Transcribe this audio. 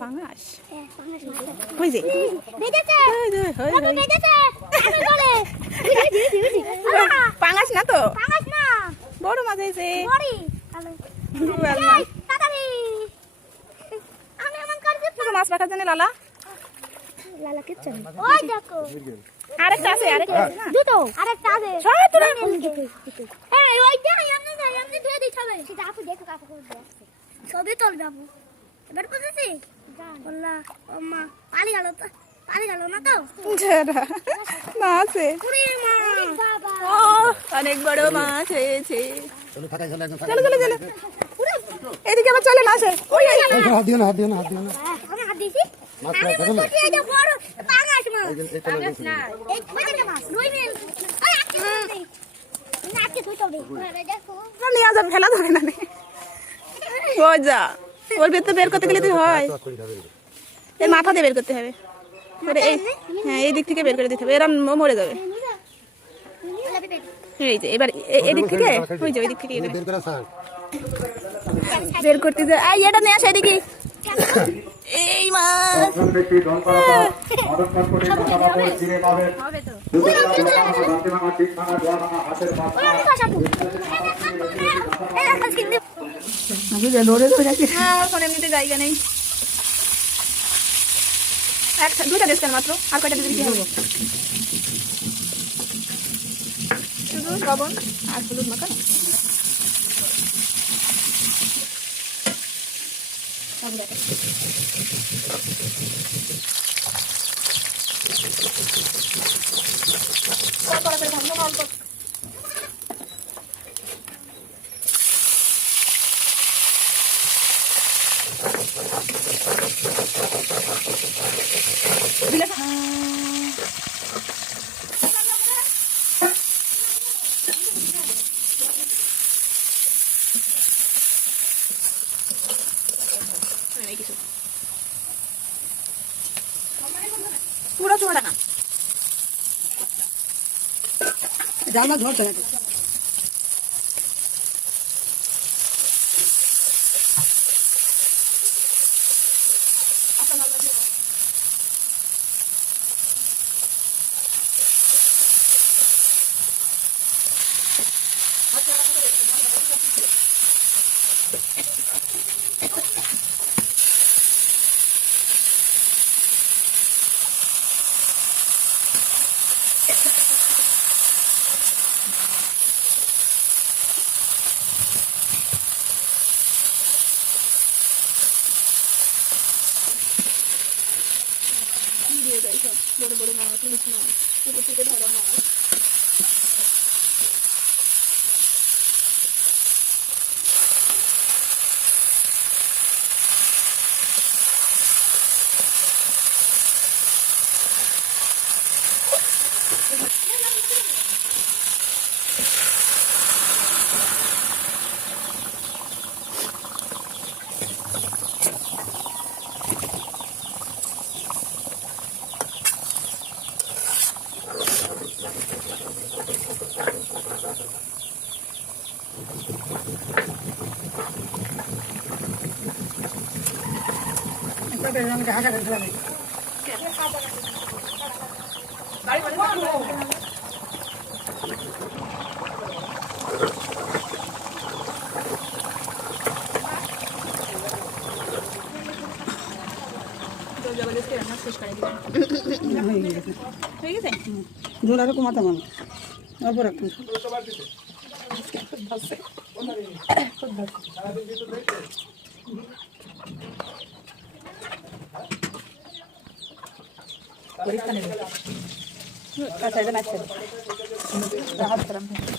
পাঙাশ হ্যাঁ, ওই যে। আমি পাঙাশ না তো? বড় মাছ হয়েছে আমি মাছ রাখার জন্য লালা? লালা কিচ্ছু ওই দেখো আরেকটা আছে আরেকটা আছে দুটো আরেকটা আছে সব তোরা এই ওই দেখ এমনি না? এমনি ধুয়ে দিতে হবে সেটা আপু দেখো কাপড় করে দেখছে সবই তোর যাব এবার বুঝেছি বললা মা পালি গেল তো পালি গেল না তো? ঝাড়া আছে পুরি মা। বাবা ও অনেক বড় মাছ হয়েছে চলো চলো চলো। চলো চলো এদিকে আবার চলে না আসে ওই ওই, হাত দিও না হাত দিও না হাত দিও না। আমি হাত দিছি মাছ আমি না, দেখো না। এই যে বড় পাঙাশ মাছ। এই যে- এই চলে গেছে। এই কয়টা মাছ রুই মিল ওই আজকে ধুই না আজকে ধুইতে হবে। দেখো। না, নিয়ে যাবে ফেলা ধরে না নে। ও যা ওর ভেতর বের করতে গেলে তুই হয়। তো না। এর মাথা দিয়ে বের করতে হবে। এবারে এই হ্যাঁ এই দিক থেকে বের করে দিতে হবে। এরম ম- মরে যাবে। এই যে এবার এ- এদিক থেকে? ওই যে ওই দিক থেকে বের করা স্যার। বের করতে যায় এই এটা নিয়ে আসে এদিকে। এই মাছ জায়গা নেই একটা দুইটা দেশ মাত্র আর কয়টা দিবি কি হবে শুধু আর হলুদ দিলে এই চোড়া না। জানা ঝরছে হবে। বড় বড় মাছ ইলিশ মাছ পুকুর থেকে ধরা মাছ তো জবরদস্তি রান্না শেষ করে দিলাম হয়ে গেছে জোড়ারও কমাতে মানে অল্প রাখুন আচ্ছা এটা নাচছে হাত করাম ভাজে